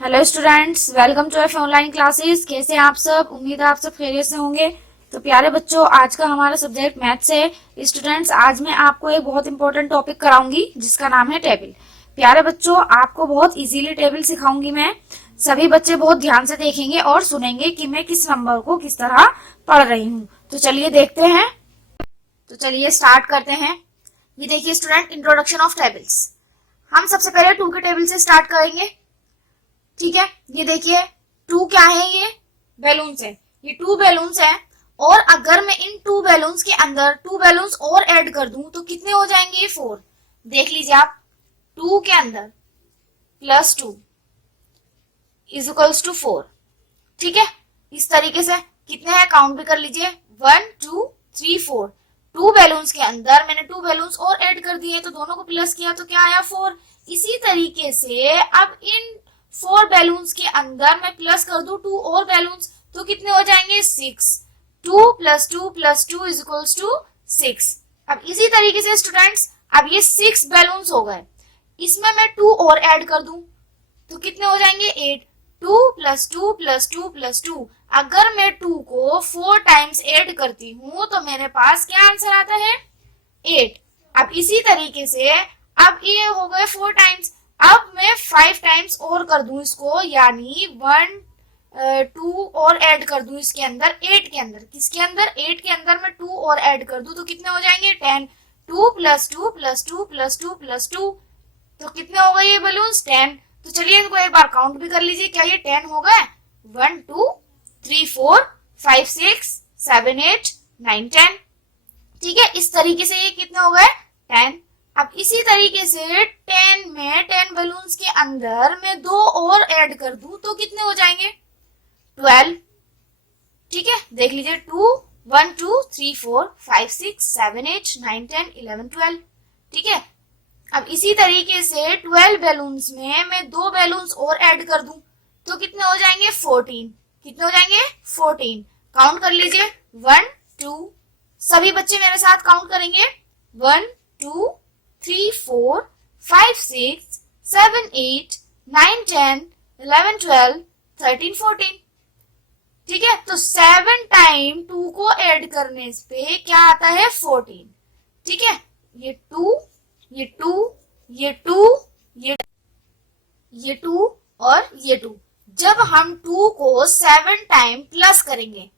Hello students, welcome to F online classes. कैसे हैं आप सब? उम्मीद है आप सब खैरियत से होंगे। तो प्यारे बच्चों, आज का हमारा सब्जेक्ट मैथ्स है। स्टूडेंट्स, आज मैं आपको एक बहुत इंपॉर्टेंट टॉपिक कराऊंगी जिसका नाम है टेबल। प्यारे बच्चों, आपको बहुत इजीली टेबल सिखाऊंगी मैं। सभी बच्चे बहुत ध्यान से देखेंगे और सुनेंगे कि मैं किस नंबर को किस तरह पढ़ रही हूँ। तो चलिए देखते हैं। तो चलिए स्टार्ट करते हैं। ये देखिए स्टूडेंट, इंट्रोडक्शन ऑफ टेबल्स। हम सबसे पहले टू के टेबल से स्टार्ट करेंगे। ठीक है, ये देखिए टू क्या है, ये बैलून्स है। ये टू बैलून्स है और अगर मैं इन टू बैलून्स के अंदर टू बैलून्स और ऐड कर दूं तो कितने हो जाएंगे? ये 4। देख लीजिए आप, टू के अंदर plus two is equals to 4। ठीक है, इस तरीके से कितने हैं काउंट भी कर लीजिए, 1 2 3 4। टू बैलून्स के अंदर मैंने टू बैलून्स और ऐड कर दिए तो दोनों को प्लस किया तो क्या आया? 4। इसी तरीके से अब इन 4 बैलून्स के अंदर मैं प्लस कर दूं टू और बैलून्स तो कितने हो जाएंगे? 6। 2 plus 2 plus 2 is equals to 6। अब इसी तरीके से स्टूडेंट्स, अब ये 6 बैलून्स हो गए, इसमें मैं 2 और ऐड कर दूं तो कितने हो जाएंगे? 8। 2 प्लस 2 प्लस 2 प्लस 2। अगर मैं 2 को 4 टाइम्स ऐड करती हूँ तो मेरे पास क्या आंसर आता है? 8। अब इसी तरीके से अब ये हो गए 4 टाइम्स, अब मैं 5 टाइम्स और कर दूं इसको, यानी 1 2 और ऐड कर दूं इसके अंदर, 8 के अंदर। किसके अंदर? 8 के अंदर मैं 2 और ऐड कर दूं तो कितने हो जाएंगे? 10। 2 प्लस 2 प्लस 2 प्लस 2 प्लस 2 तो कितने हो गए ये बलून्स? 10। तो चलिए इनको एक बार काउंट भी कर लीजिए, क्या ये 10 हो गए? 1 2 3 4 5 6 7 8 9 10। ठीक है, इस तरीके से ये कितने हो गए? 10। अब इसी तरीके से 10 में 10 बलून्स के अंदर मैं 2 और ऐड कर दूं तो कितने हो जाएंगे? 12। ठीक है, देख लीजिए 2 1 2 3 4 5 6 7 8 9 10 11 12। ठीक है, अब इसी तरीके से 12 बैलून्स में मैं 2 बैलून्स और ऐड कर दूं तो कितने हो जाएंगे? 14। कितने हो जाएंगे? 14। काउंट कर लीजिए, 1 2, सभी बच्चे मेरे साथ काउंट करेंगे, 1 2 3 4 5 6 7 8 9 10 11 12 13 14। ठीक है, तो 7 टाइम 2 को ऐड करने पे क्या आता है? 14। ठीक है, ये 2 ये 2 ये 2 ये 2 और ये 2। जब हम 2 को 7 टाइम प्लस करेंगे,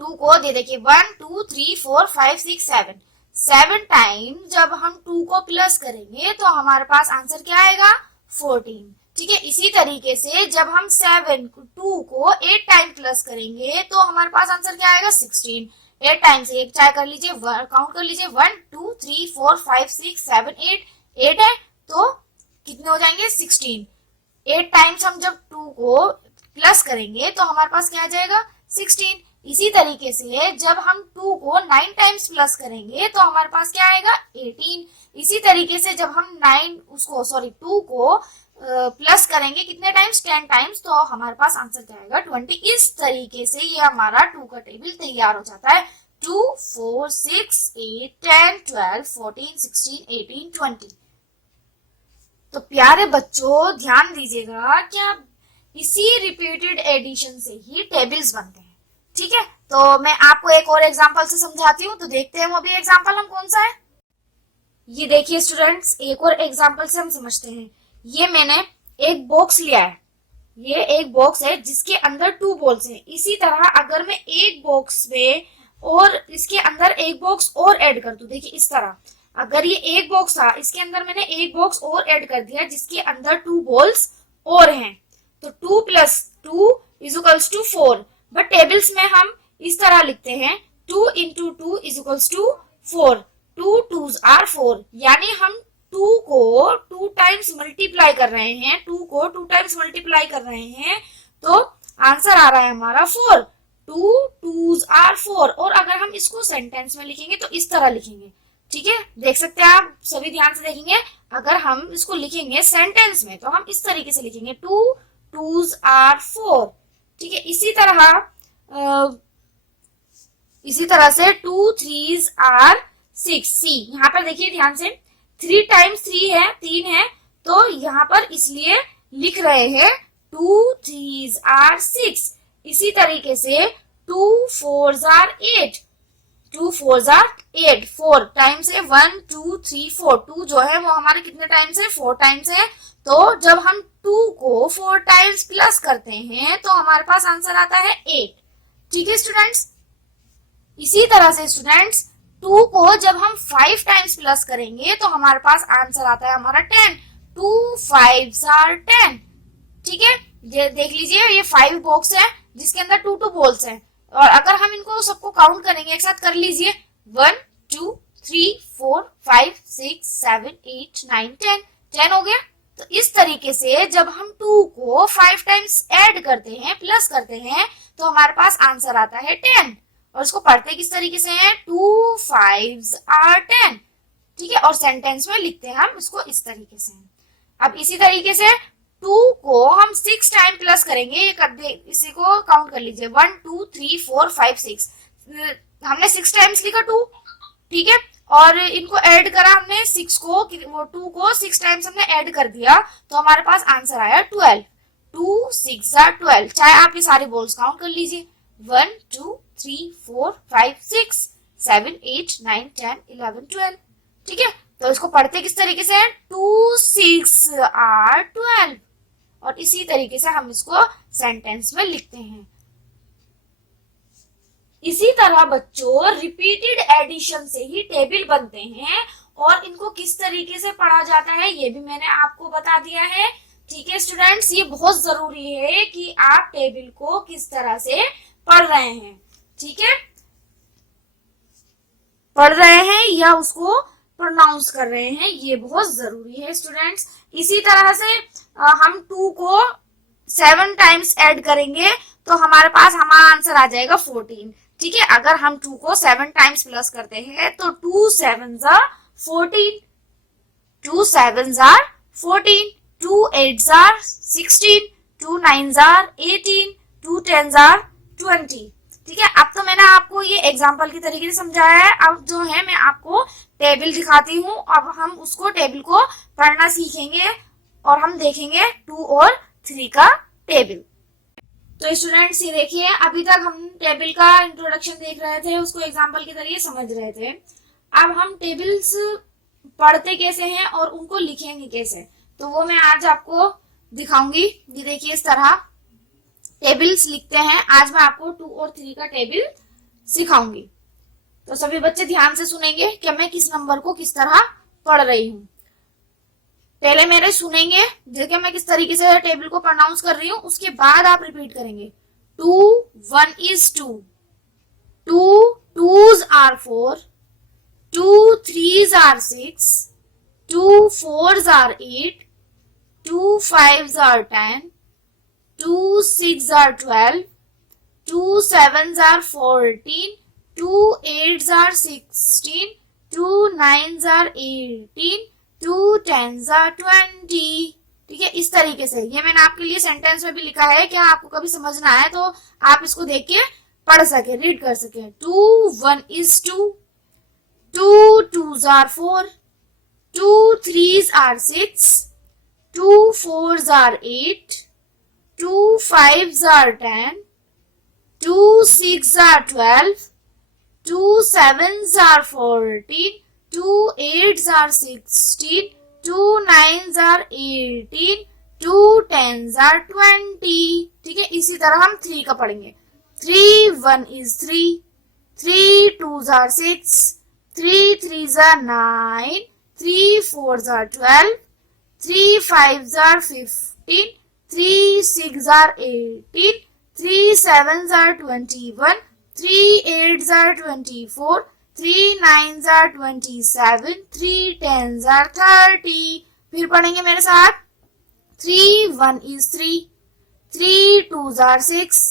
2 को दे देखिए 1 2 3 4 5 6 7, 7 टाइम जब हम 2 को प्लस करेंगे तो हमारे पास आंसर क्या आएगा? 14। ठीक है, इसी तरीके से जब हम 2 को 8 टाइम प्लस करेंगे तो हमारे पास आंसर क्या आएगा? 16। 8 टाइम से एक चाय कर लीजिए, काउंट कर लीजिए, 1 2 3 4 5 6 7 8। 8 है तो कितने हो जाएंगे? 16। 8 टाइम्स हम जब 2 को प्लस करेंगे तो हमारे पास क्या आ जाएगा? 16। इसी तरीके से जब हम 2 को 9 टाइम्स प्लस करेंगे तो हमारे पास क्या आएगा? 18। इसी तरीके से जब हम 2 को प्लस करेंगे कितने टाइम्स? 10 टाइम्स, तो हमारे पास आंसर क्या आएगा? 20। इस तरीके से ये हमारा 2 का टेबल तैयार हो जाता है। 2 4 6 8 10 12 14 16 18 20। तो प्यारे बच्चों ध्यान दीजिएगा, क्या इसी रिपीटेड एडिशन से ही टेबल्स बनते हैं। ठीक है, तो मैं आपको एक और एग्जांपल से समझाती हूँ, तो देखते हैं वो भी एग्जांपल हम कौन सा है। ये देखिए स्टूडेंट्स, एक और एग्जांपल से हम समझते हैं। ये मैंने एक बॉक्स लिया है, ये एक बॉक्स है जिसके अंदर 2 बॉल्स हैं। इसी तरह अगर मैं एक बॉक्स में और इसके अंदर एक बॉक्स और ऐड कर दूं, देखिए इस तरह, अगर ये एक बॉक्स था, इसके अंदर मैंने एक बॉक्स और ऐड कर दिया जिसके अंदर 2 बॉल्स और हैं, तो 2 plus 2 is equals to 4। But tables में हम इस तरह लिखते हैं, 2 into 2 is equals to 4। 2 2s are 4, यानी हम 2 को 2 टाइम्स मल्टीप्लाई कर रहे हैं, 2 को 2 टाइम्स मल्टीप्लाई कर रहे हैं तो आंसर आ रहा है हमारा 4। 2 2s आर 4। और अगर हम इसको सेंटेंस में लिखेंगे तो इस तरह लिखेंगे। ठीक है, देख सकते हैं आप, सभी ध्यान से देखेंगे। अगर हम इसको लिखेंगे सेंटेंस में तो हम इस तरीके से लिखेंगे, 2 2s आर 4। ठीक है, इसी तरह से 2 3s आर 6। सी यहाँ पर देखिए ध्यान से, 3 टाइम्स 3 है, 3 है, तो यहाँ पर इसलिए लिख रहे हैं 2 3s are 6। इसी तरीके से 2 4s are 8, 2 4s are 8, 4 times है 1 2 3 4, 2 जो है वो हमारे कितने टाइम्स है 4 टाइम्स है। तो जब हम 2 को 4 टाइम्स प्लस करते हैं तो हमारे पास आंसर आता है 8। ठीक है स्टूडेंट्स, इसी तरह से स्टूडेंट्स 2 को जब हम 5 टाइम्स प्लस करेंगे तो हमारे पास आंसर आता है हमारा 10, 2 5s are 10। ठीक है, ये देख लीजिए, ये 5 बॉक्स है जिसके अंदर 2 2 बॉल्स हैं, और अगर हम इनको सबको काउंट करेंगे एक साथ कर लीजिए, 1 2 3 4 5 6 7 8 9 10, 10 हो गया। तो इस तरीके से जब हम 2 को 5 टाइम्स ऐड करते हैं प्लस करते हैं तो हमारे पास आंसर आता है 10। और इसको पढ़ते किस तरीके से हैं, 2 5s are 10। ठीक है, और सेंटेंस में लिखते हैं हम इसको इस तरीके से। अब इसी तरीके से 2 को हम 6 टाइम प्लस करेंगे, ये कर दे, इसी को काउंट कर लीजिए, 1 2 3 4 5 6, हमने 6 टाइम्स लिखा 2। ठीक है, और इनको ऐड करा हमने 6 को, वो 2 को 6 टाइम्स हमने ऐड कर दिया तो हमारे पास आंसर आया 12, 2 6s are 12। चाहे आप ये सारे बॉल्स काउंट कर लीजिए, 1 2 3 4 5 6 7 8 9 10 11 12। ठीक है, तो इसको पढ़ते किस तरीके से, 2 6 are 12, और इसी तरीके से हम इसको सेंटेंस में लिखते हैं। इसी तरह बच्चों रिपीटेड एडिशन से ही टेबल बनते हैं, और इनको किस तरीके से पढ़ा जाता है ये भी मैंने आपको बता दिया है। ठीक है स्टूडेंट्स, ये बहुत जरूरी है कि आप टेबल को किस तरह से पढ़ रहे हैं। ठीक है, पढ़ रहे हैं या उसको प्रोनाउंस कर रहे हैं, ये बहुत जरूरी है स्टूडेंट्स। इसी तरह से हम 2 को 7 टाइम्स ऐड करेंगे तो हमारे पास हमारा आंसर आ जाएगा 14। ठीक है, अगर हम 2 को 7 टाइम्स प्लस करते हैं तो 2 7s are 14, 2 7s are 14, 2 8s are 16, 2 9s are 18, 2 10s are 20। ठीक है, अब तो मैंने आपको ये एग्जाम्पल की तरीके से समझाया है। अब जो है मैं आपको टेबल दिखाती हूँ, अब हम उसको टेबल को पढ़ना सीखेंगे और हम देखेंगे 2 और 3 का टेबल। तो स्टूडेंट्स ये देखिए, अभी तक हम टेबल का इंट्रोडक्शन देख रहे थे, उसको एग्जाम्पल के जरिए समझ रहे थे। अब हम टेबल्स पढ़ते कैसे हैं और उनको लिखेंगे कैसे, तो वो मैं आज आपको दिखाऊंगी। ये देखिए, इस तरह टेबल्स लिखते हैं। आज मैं आपको 2 और 3 का टेबल सिखाऊंगी, तो सभी बच्चे ध्यान से सुनेंगे कि मैं किस नंबर को किस तरह पढ़ रही हूँ। पहले मेरे सुनेंगे, देखिए मैं किस तरीके से टेबल को प्रोनाउंस कर रही हूँ, उसके बाद आप रिपीट करेंगे। 2 1 is 2, 2 2s are 4, 2 3s are 6, 2 4s are 8, 2 5s are 10, 2 6s are 12, 2 7s are 14, 2 8s are 16, 2 9s are 18, 2 10s are 20। ठीक है, इस तरीके से ये मैंने आपके लिए सेंटेंस में भी लिखा है, क्या आपको कभी समझना है तो आप इसको देख के पढ़ सके, रीड कर सके। 2 1 is 2, 2 2s are 4, 2 3s are 6, 2 4s are 8, 2 5s are 10, 2 6s are 12, 2 7s are 14, 2 8s are 16, 2 9s are 18, 2 10s are 20। ठीक है, इसी तरह हम 3 का पढ़ेंगे। 3 1 is 3, 3 2s are 6, 3 3s are 9, 3 4s are 12, 3 5s are 15, 3 6s are 18, 3 7s are 21, 3 8s are 24, 3 9s are 27, 3 10s are 30। फिर पढ़ेंगे मेरे साथ। 3 1 is 3, 3 2s are 6,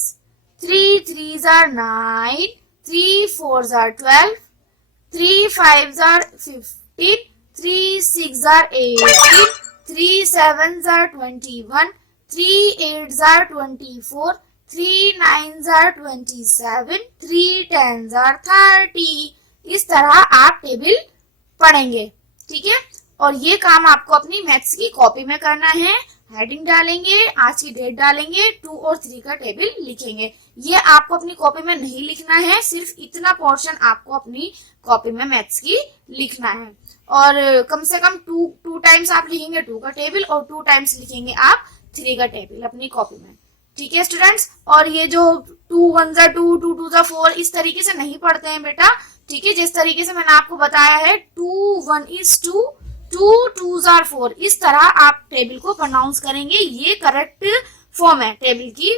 3 3s are 9, 3 4s are 12, 3 5s are 15, 3 6s are 18, 3 7s are 21, 3 8s are 24, 3 9s are 27, 3 10s are 30। इस तरह आप table पढ़ेंगे। ठीक है, और ये काम आपको अपनी मैथ्स की कॉपी में करना है। हेडिंग डालेंगे, आज की डेट डालेंगे, 2 और 3 का टेबल लिखेंगे। ये आपको अपनी कॉपी में नहीं लिखना है, सिर्फ इतना पोर्शन आपको अपनी कॉपी में मैथ्स की लिखना है। और कम से कम टू टाइम्स आप लिखेंगे 2 का टेबल और 2 टाइम्स लिखेंगे आप 3 का टेबल अपनी कॉपी में। ठीक है स्टूडेंट्स, और ये जो 2 1 जा 2 2 2 जा 4 इस तरीके से नहीं पढ़ते हैं बेटा। ठीक है, जिस तरीके से मैंने आपको बताया है 2 1 is 2 2 2 are 4, इस तरह आप टेबल को प्रोनाउंस करेंगे। ये करेक्ट फॉर्म है टेबल की।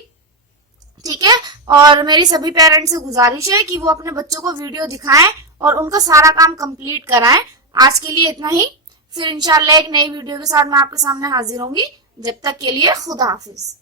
ठीक है, और मेरी सभी पेरेंट्स से गुजारिश है कि वो अपने बच्चों को वीडियो दिखाएं और उनका सारा काम कंप्लीट कराएं। आज के लिए इतना ही, फिर इंशाल्लाह एक नई वीडियो के साथ मैं आपके सामने हाजिर होंगी। जब तक के लिए खुदा हाफिज।